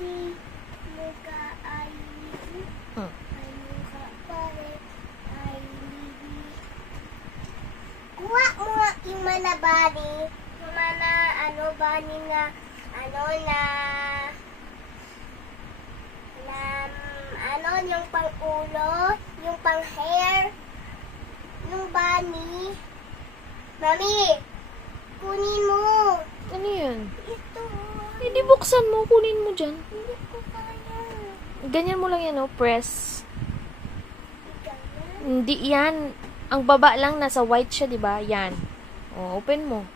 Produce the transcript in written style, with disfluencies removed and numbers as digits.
si Mega Aileen. Ay Mega pare. Aileen. Kuha mo nga yung mana bani. Yung mana bani nga yung pang ulo, yung pang hair, yung bunny. Mami, kunin mo. Ano yan? Ito. Hindi buksan mo. Kunin mo dyan. Hindi ko kaya. Ganyan mo lang yan, oh. Press. Ganyan. Hindi yan. Ang baba lang, nasa white siya, di ba? Yan. Oh, open mo.